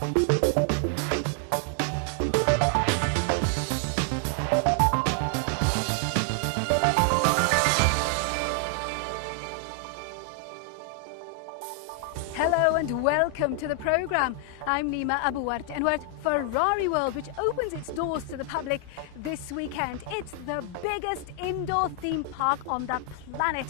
Hello and welcome to the programme. I'm Nima Abouart and we're at Ferrari World, which opens its doors to the public this weekend. It's the biggest indoor theme park on the planet.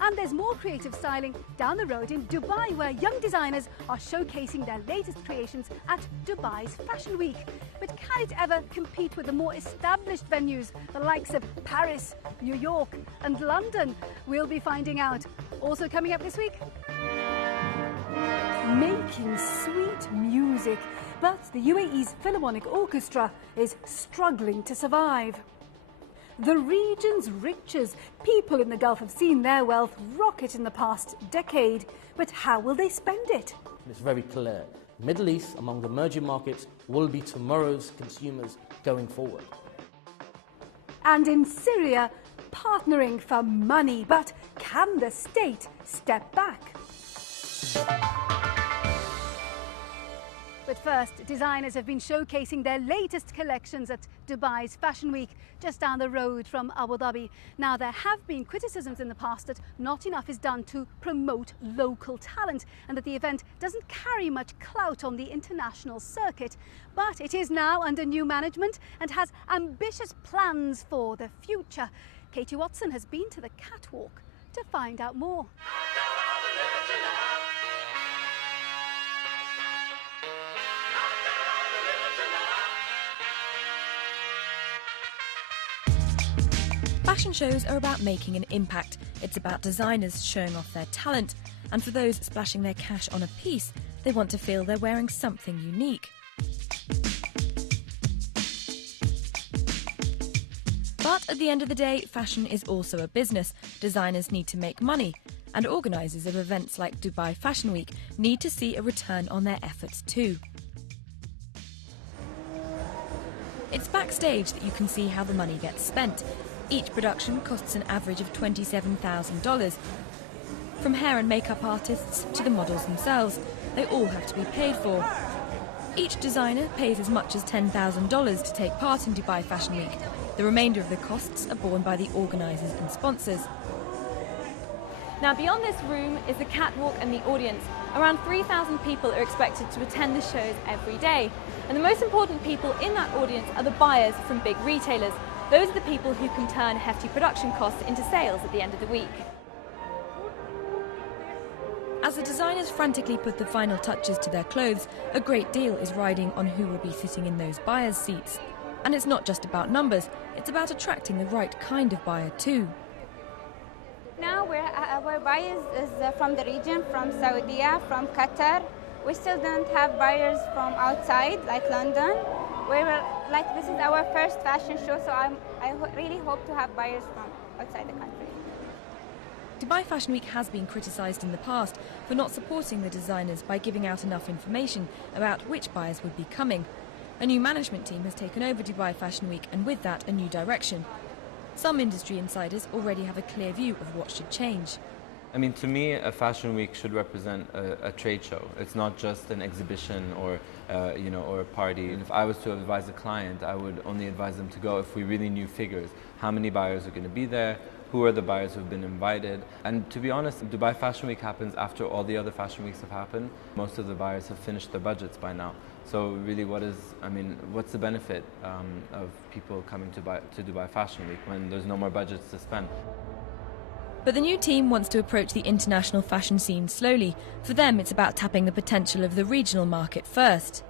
And there's more creative styling down the road in Dubai, where young designers are showcasing their latest creations at Dubai's Fashion Week. But can it ever compete with the more established venues, the likes of Paris, New York and London? We'll be finding out. Also coming up this week, making sweet music, but the UAE's Philharmonic Orchestra is struggling to survive. The region's riches, people in the Gulf have seen their wealth rocket in the past decade, but how will they spend it? It's very clear. Middle East, among the emerging markets, will be tomorrow's consumers going forward. And in Syria, partnering for money, but can the state step back? But first, designers have been showcasing their latest collections at Dubai's Fashion Week, just down the road from Abu Dhabi. Now, there have been criticisms in the past that not enough is done to promote local talent and that the event doesn't carry much clout on the international circuit. But it is now under new management and has ambitious plans for the future. Katie Watson has been to the catwalk to find out more. Fashion shows are about making an impact. It's about designers showing off their talent. And for those splashing their cash on a piece, they want to feel they're wearing something unique. But at the end of the day, fashion is also a business. Designers need to make money. And organisers of events like Dubai Fashion Week need to see a return on their efforts too. It's backstage that you can see how the money gets spent. Each production costs an average of $27,000. From hair and makeup artists to the models themselves, they all have to be paid for. Each designer pays as much as $10,000 to take part in Dubai Fashion Week. The remainder of the costs are borne by the organisers and sponsors. Now, beyond this room is the catwalk and the audience. Around 3,000 people are expected to attend the shows every day. And the most important people in that audience are the buyers from big retailers. Those are the people who can turn hefty production costs into sales at the end of the week. As the designers frantically put the final touches to their clothes, a great deal is riding on who will be sitting in those buyers' seats. And it's not just about numbers, it's about attracting the right kind of buyer too. Now our buyers is from the region, from Saudi, from Qatar. We still don't have buyers from outside, like London. This is our first fashion show, so I really hope to have buyers from outside the country. Dubai Fashion Week has been criticised in the past for not supporting the designers by giving out enough information about which buyers would be coming. A new management team has taken over Dubai Fashion Week, and with that a new direction. Some industry insiders already have a clear view of what should change. I mean, to me, a fashion week should represent a trade show. It's not just an exhibition or a party. And if I was to advise a client, I would only advise them to go if we really knew figures. How many buyers are going to be there? Who are the buyers who have been invited? And to be honest, Dubai Fashion Week happens after all the other fashion weeks have happened. Most of the buyers have finished their budgets by now. So really, what's the benefit of people coming to Dubai Fashion Week when there's no more budgets to spend? But the new team wants to approach the international fashion scene slowly. For them, it's about tapping the potential of the regional market first.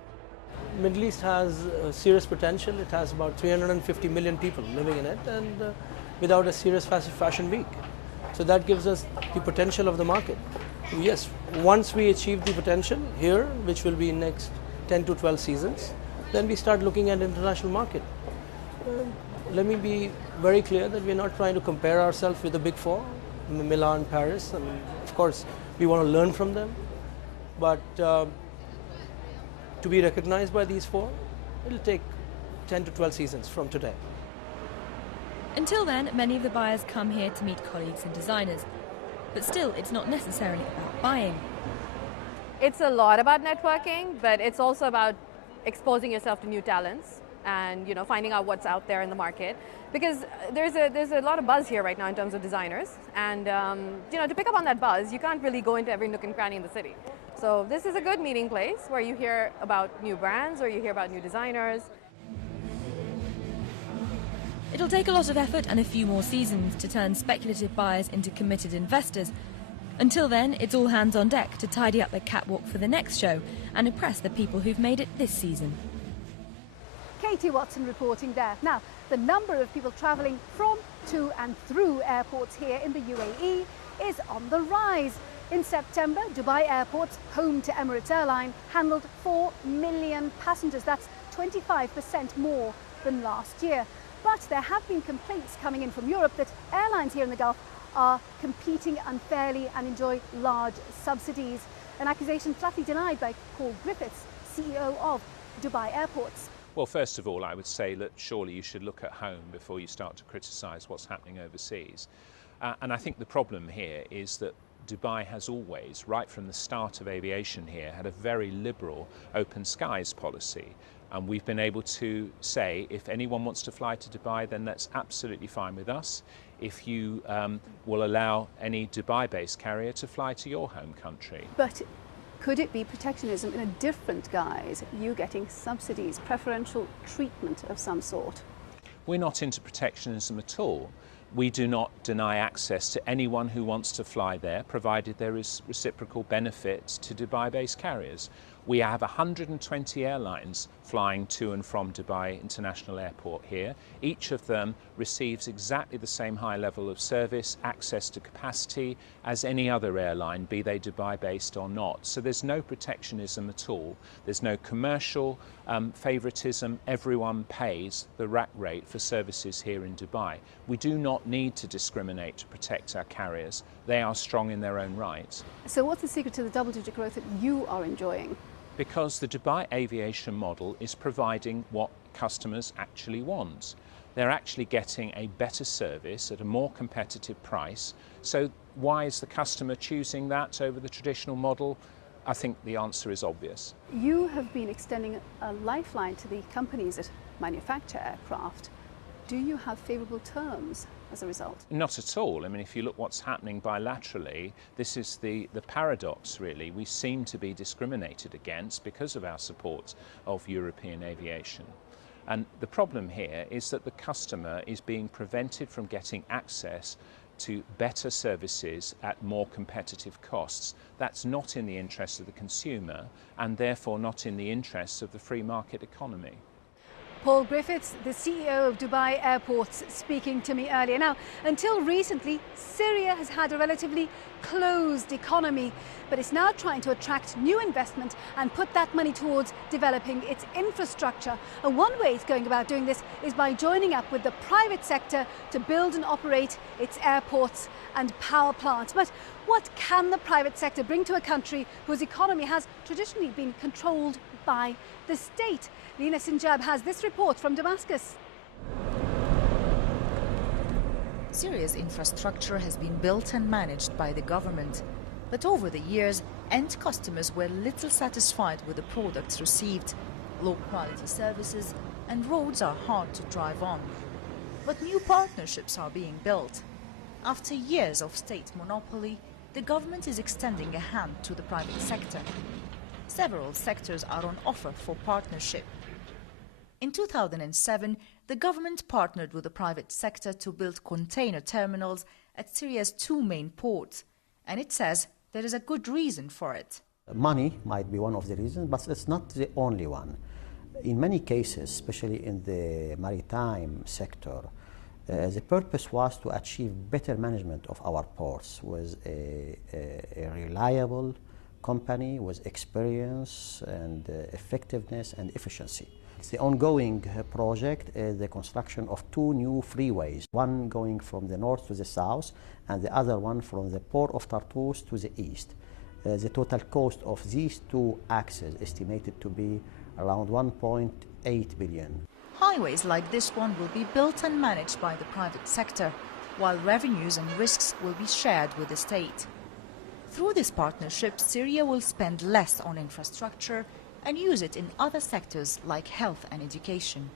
Middle East has serious potential. It has about 350 million people living in it, and without a serious fashion week. So that gives us the potential of the market. Yes, once we achieve the potential here, which will be in next 10 to 12 seasons, then we start looking at international market. Let me be very clear that we're not trying to compare ourselves with the big four, Milan, Paris. I mean, of course, we want to learn from them, but to be recognized by these four, it'll take 10 to 12 seasons from today. Until then, many of the buyers come here to meet colleagues and designers. But still, it's not necessarily about buying. It's a lot about networking, but it's also about exposing yourself to new talents and finding out what's out there in the market. Because there's a lot of buzz here right now in terms of designers, and to pick up on that buzz, you can't really go into every nook and cranny in the city. So this is a good meeting place where you hear about new brands or you hear about new designers. It'll take a lot of effort and a few more seasons to turn speculative buyers into committed investors. Until then, it's all hands on deck to tidy up the catwalk for the next show and impress the people who've made it this season. Katie Watson reporting there. Now, the number of people travelling from, to and through airports here in the UAE is on the rise. In September, Dubai Airports, home to Emirates Airline, handled 4 million passengers. That's 25% more than last year. But there have been complaints coming in from Europe that airlines here in the Gulf are competing unfairly and enjoy large subsidies. An accusation flatly denied by Paul Griffiths, CEO of Dubai Airports. Well, first of all, I would say that surely you should look at home before you start to criticise what's happening overseas. And I think the problem here is that Dubai has always, right from the start of aviation here, had a very liberal open skies policy. And we've been able to say, if anyone wants to fly to Dubai, then that's absolutely fine with us. If you will allow any Dubai-based carrier to fly to your home country. But could it be protectionism in a different guise? You getting subsidies, preferential treatment of some sort? We're not into protectionism at all. We do not deny access to anyone who wants to fly there, provided there is reciprocal benefits to Dubai-based carriers. We have 120 airlines flying to and from Dubai International Airport here. Each of them receives exactly the same high level of service, access to capacity as any other airline, be they Dubai-based or not. So there's no protectionism at all. There's no commercial favoritism. Everyone pays the rack rate for services here in Dubai. We do not need to discriminate to protect our carriers. They are strong in their own right. So what's the secret to the double-digit growth that you are enjoying? Because the Dubai aviation model is providing what customers actually want. They're actually getting a better service at a more competitive price. So why is the customer choosing that over the traditional model? I think the answer is obvious. You have been extending a lifeline to the companies that manufacture aircraft. Do you have favourable terms as a result? Not at all. I mean, if you look what's happening bilaterally, this is the paradox, really. We seem to be discriminated against because of our support of European aviation. And the problem here is that the customer is being prevented from getting access to better services at more competitive costs. That's not in the interest of the consumer and therefore not in the interests of the free market economy. Paul Griffiths, the CEO of Dubai Airports, speaking to me earlier. Now, until recently, Syria has had a relatively closed economy, but it's now trying to attract new investment and put that money towards developing its infrastructure. And one way it's going about doing this is by joining up with the private sector to build and operate its airports and power plants. But what can the private sector bring to a country whose economy has traditionally been controlled by the state? Lina Sinjab has this report from Damascus. Syria's infrastructure has been built and managed by the government. But over the years, end customers were little satisfied with the products received. Low quality services and roads are hard to drive on. But new partnerships are being built. After years of state monopoly, the government is extending a hand to the private sector. Several sectors are on offer for partnership. In 2007, the government partnered with the private sector to build container terminals at Syria's 2 main ports. And it says there is a good reason for it. Money might be one of the reasons, but it's not the only one. In many cases, especially in the maritime sector, the purpose was to achieve better management of our ports with a reliable company with experience and effectiveness and efficiency. The ongoing project is the construction of 2 new freeways, one going from the north to the south and the other one from the port of Tartus to the east. The total cost of these 2 axes estimated to be around 1.8 billion. Highways like this one will be built and managed by the private sector, while revenues and risks will be shared with the state. Through this partnership, Syria will spend less on infrastructure and use it in other sectors like health and education.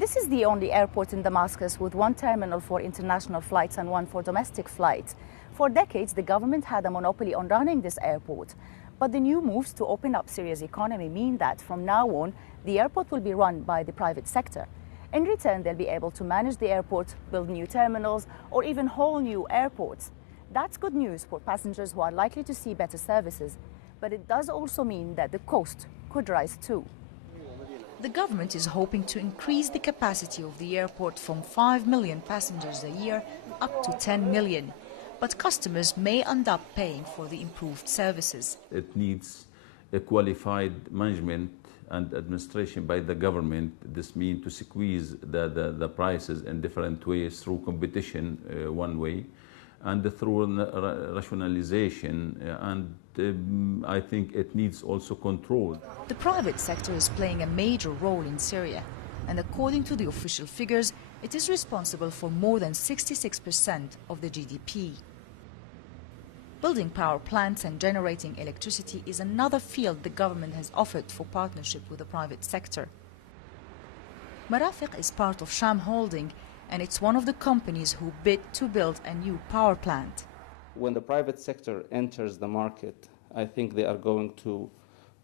This is the only airport in Damascus with one terminal for international flights and one for domestic flights. For decades, the government had a monopoly on running this airport. But the new moves to open up Syria's economy mean that from now on, the airport will be run by the private sector. In return, they'll be able to manage the airport, build new terminals, or even whole new airports. That's good news for passengers who are likely to see better services. But it does also mean that the cost could rise too. The government is hoping to increase the capacity of the airport from 5 million passengers a year up to 10 million. But customers may end up paying for the improved services. It needs a qualified management and administration by the government. This means to squeeze the prices in different ways through competition one way and through rationalization, and I think it needs also control. The private sector is playing a major role in Syria, and according to the official figures, it is responsible for more than 66% of the GDP. Building power plants and generating electricity is another field the government has offered for partnership with the private sector. Marafiq is part of Sham Holding, and it's one of the companies who bid to build a new power plant. When the private sector enters the market, I think they are going to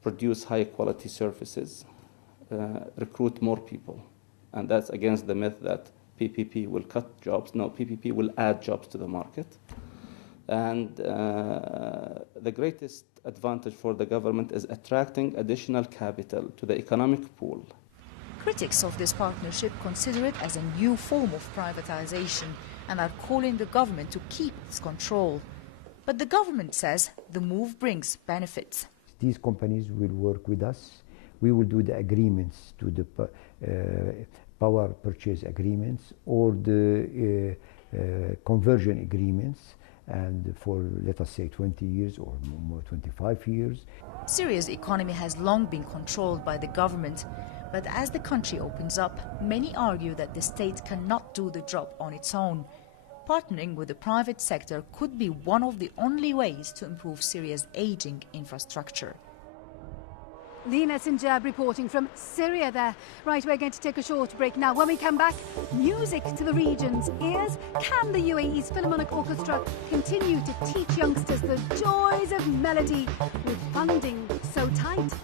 produce high-quality services, recruit more people. And that's against the myth that PPP will cut jobs. No, PPP will add jobs to the market. And the greatest advantage for the government is attracting additional capital to the economic pool. Critics of this partnership consider it as a new form of privatization and are calling the government to keep its control. But the government says the move brings benefits. These companies will work with us. We will do the agreements to the power purchase agreements or the conversion agreements, and for, let us say, 20 years or more, 25 years. Syria's economy has long been controlled by the government, but as the country opens up, many argue that the state cannot do the job on its own. Partnering with the private sector could be one of the only ways to improve Syria's aging infrastructure. Lina Sinjab reporting from Syria there. Right, we're going to take a short break now. When we come back, music to the region's ears. Can the UAE's Philharmonic Orchestra continue to teach youngsters the joys of melody with funding so tight?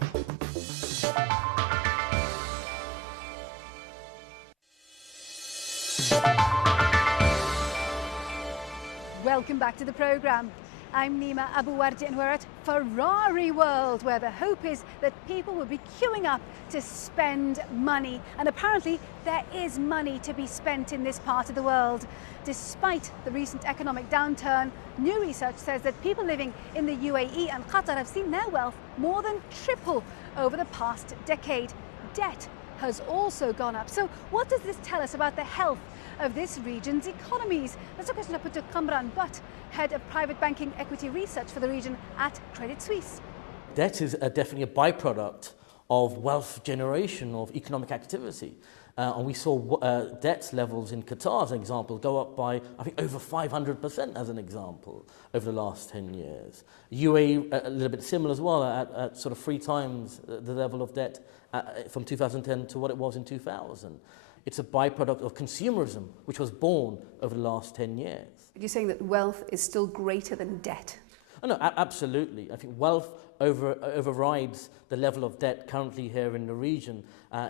Welcome back to the programme. I'm Nima Abuwardi and we're at Ferrari World, where the hope is that people will be queuing up to spend money. And apparently there is money to be spent in this part of the world. Despite the recent economic downturn, new research says that people living in the UAE and Qatar have seen their wealth more than triple over the past decade. Debt has also gone up. So what does this tell us about the health of this region's economies? That's a question I put to Kamran Butt, Head of Private Banking Equity Research for the region at Credit Suisse. Debt is definitely a byproduct of wealth generation, of economic activity. And we saw debt levels in Qatar, as an example, go up by, I think, over 500% as an example over the last 10 years. UAE, a little bit similar as well, at sort of 3 times the level of debt from 2010 to what it was in 2000. It's a byproduct of consumerism, which was born over the last 10 years. You're saying that wealth is still greater than debt? Oh, no, absolutely. I think wealth overrides the level of debt currently here in the region.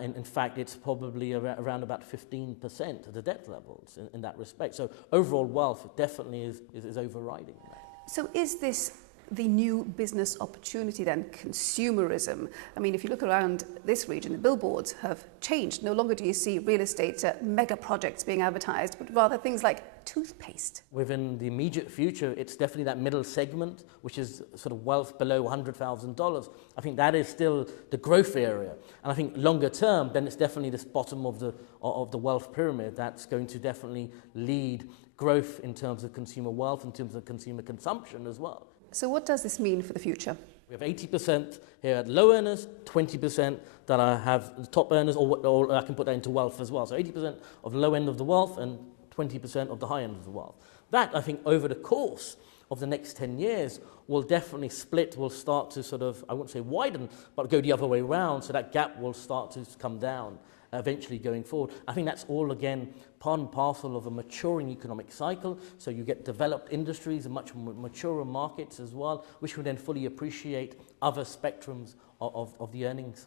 In fact, it's probably around about 15% of the debt levels in that respect. So overall wealth definitely is overriding that. So is this the new business opportunity then, consumerism? I mean, if you look around this region, the billboards have changed. No longer do you see real estate mega projects being advertised, but rather things like toothpaste. Within the immediate future, it's definitely that middle segment, which is sort of wealth below $100,000. I think that is still the growth area. And I think longer term, then it's definitely this bottom of the wealth pyramid that's going to definitely lead growth in terms of consumer wealth, in terms of consumer consumption as well. So what does this mean for the future? We have 80% here at low earners, 20% that have the top earners, or I can put that into wealth as well. So 80% of the low end of the wealth and 20% of the high end of the wealth. That, I think, over the course of the next 10 years will definitely split, will start to sort of, I wouldn't say widen, but go the other way around, so that gap will start to come down eventually going forward. I think that's all, again, part and parcel of a maturing economic cycle, so you get developed industries and much more mature markets as well, which will then fully appreciate other spectrums of the earnings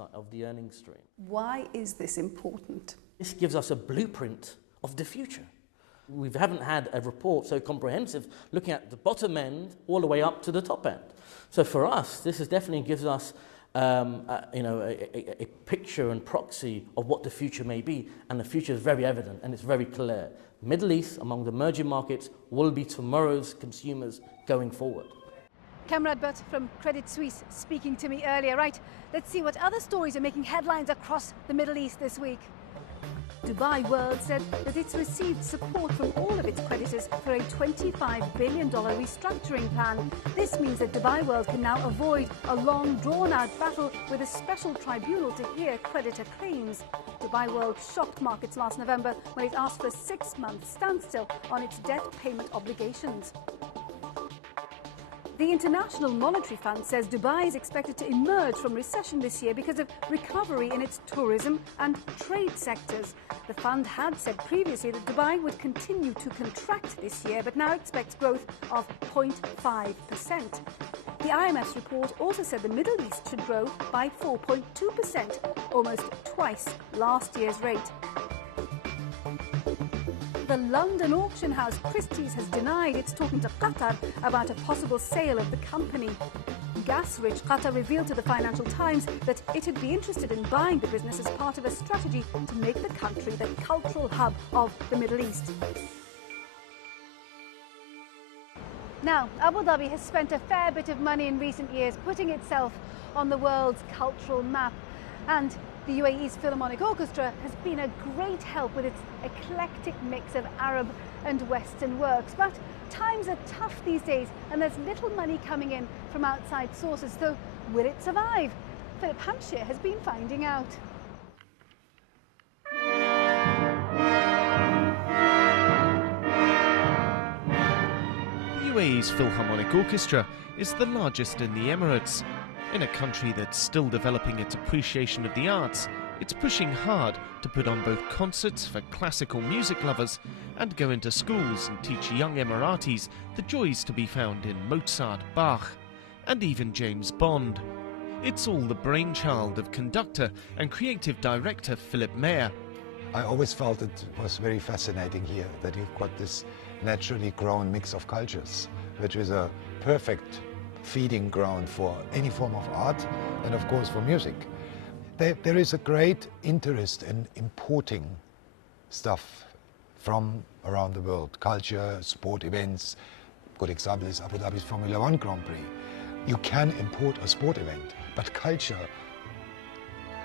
stream. Why is this important? This gives us a blueprint of the future. We haven't had a report so comprehensive looking at the bottom end all the way up to the top end. So for us, this definitely gives us a picture and proxy of what the future may be, and the future is very evident and it's very clear. Middle East, among the emerging markets, will be tomorrow's consumers going forward. Kamran Butt from Credit Suisse speaking to me earlier. Right, let's see what other stories are making headlines across the Middle East this week. Dubai World said that it's received support from all of its creditors for a $25 billion restructuring plan. This means that Dubai World can now avoid a long, drawn-out battle with a special tribunal to hear creditor claims. Dubai World shocked markets last November when it asked for a 6-month standstill on its debt payment obligations. The International Monetary Fund says Dubai is expected to emerge from recession this year because of recovery in its tourism and trade sectors. The fund had said previously that Dubai would continue to contract this year, but now expects growth of 0.5%. The IMF's report also said the Middle East should grow by 4.2%, almost twice last year's rate. The London auction house Christie's has denied it's talking to Qatar about a possible sale of the company. Gas-rich Qatar revealed to the Financial Times that it would be interested in buying the business as part of a strategy to make the country the cultural hub of the Middle East. Now, Abu Dhabi has spent a fair bit of money in recent years putting itself on the world's cultural map, and the UAE's Philharmonic Orchestra has been a great help with its eclectic mix of Arab and Western works. But times are tough these days and there's little money coming in from outside sources, so will it survive? Philip Hampshire has been finding out. The UAE's Philharmonic Orchestra is the largest in the Emirates. In a country that's still developing its appreciation of the arts, it's pushing hard to put on both concerts for classical music lovers and go into schools and teach young Emiratis the joys to be found in Mozart, Bach, and even James Bond. It's all the brainchild of conductor and creative director Philip Mayer. I always felt it was very fascinating here that you've got this naturally grown mix of cultures, which is a perfect feeding ground for any form of art and of course for music. There is a great interest in importing stuff from around the world, culture, sport events. Good example is Abu Dhabi's Formula One Grand Prix. You can import a sport event, but culture,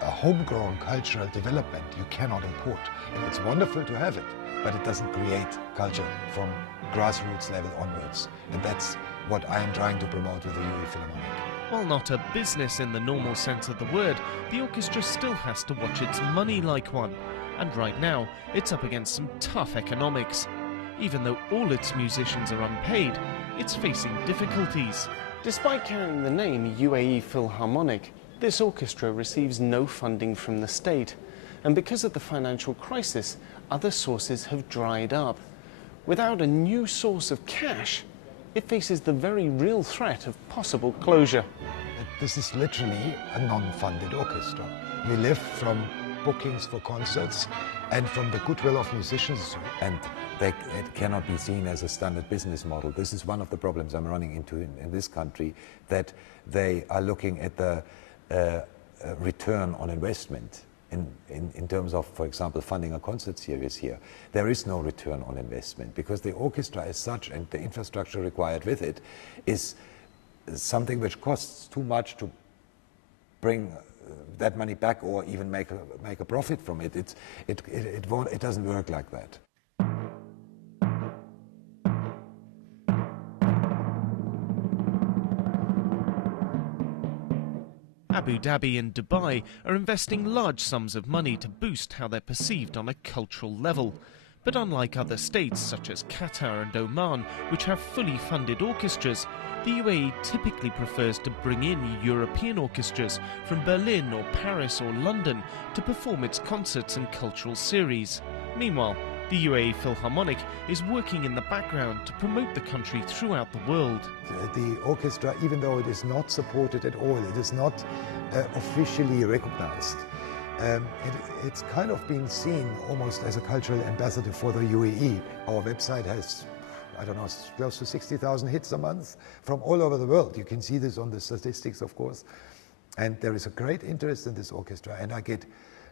a homegrown cultural development, you cannot import. And it's wonderful to have it, but it doesn't create culture from grassroots level onwards. And that's what I am trying to promote with the UAE Philharmonic. While not a business in the normal sense of the word, the orchestra still has to watch its money like one. And right now, it's up against some tough economics. Even though all its musicians are unpaid, it's facing difficulties. Despite carrying the name UAE Philharmonic, this orchestra receives no funding from the state. And because of the financial crisis, other sources have dried up. Without a new source of cash, it faces the very real threat of possible closure. This is literally a non-funded orchestra. We live from bookings for concerts and from the goodwill of musicians. And it cannot be seen as a standard business model. This is one of the problems I'm running into in this country, that they are looking at the return on investment. In terms of, for example, funding a concert series here, there is no return on investment because the orchestra as such and the infrastructure required with it is something which costs too much to bring that money back or even make a profit from it. It doesn't work like that. Abu Dhabi and Dubai are investing large sums of money to boost how they're perceived on a cultural level. But unlike other states such as Qatar and Oman, which have fully funded orchestras, the UAE typically prefers to bring in European orchestras from Berlin or Paris or London to perform its concerts and cultural series. Meanwhile, the UAE Philharmonic is working in the background to promote the country throughout the world. The orchestra, even though it is not supported at all, it is not officially recognized. It's kind of being seen almost as a cultural ambassador for the UAE. Our website has, I don't know, close to 60,000 hits a month from all over the world. You can see this on the statistics, of course. And there is a great interest in this orchestra. And I get,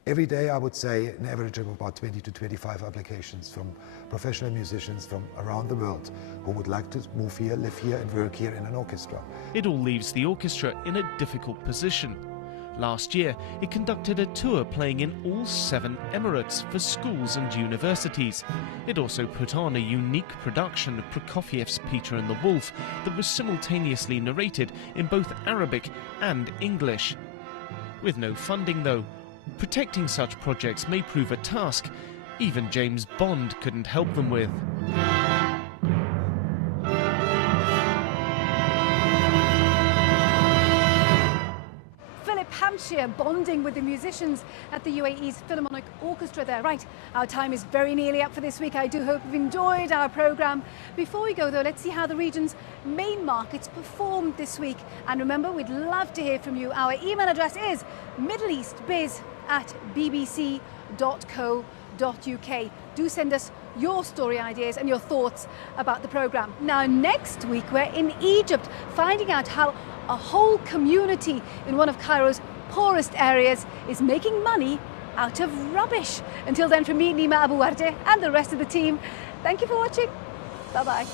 every day, I would say, an average of about 20 to 25 applications from professional musicians from around the world who would like to move here, live here, and work here in an orchestra. It all leaves the orchestra in a difficult position. Last year, it conducted a tour playing in all 7 Emirates for schools and universities. It also put on a unique production of Prokofiev's Peter and the Wolf that was simultaneously narrated in both Arabic and English. With no funding, though, protecting such projects may prove a task even James Bond couldn't help them with. Hampshire bonding with the musicians at the UAE's Philharmonic Orchestra there. Right, our time is very nearly up for this week. I do hope you've enjoyed our programme. Before we go though, let's see how the region's main markets performed this week. And remember, we'd love to hear from you. Our email address is middleeastbiz@bbc.co.uk. Do send us your story ideas and your thoughts about the programme. Now next week we're in Egypt, finding out how a whole community in one of Cairo's poorest areas is making money out of rubbish. Until then, from me, Nima Abu Warde, and the rest of the team, thank you for watching. Bye-bye.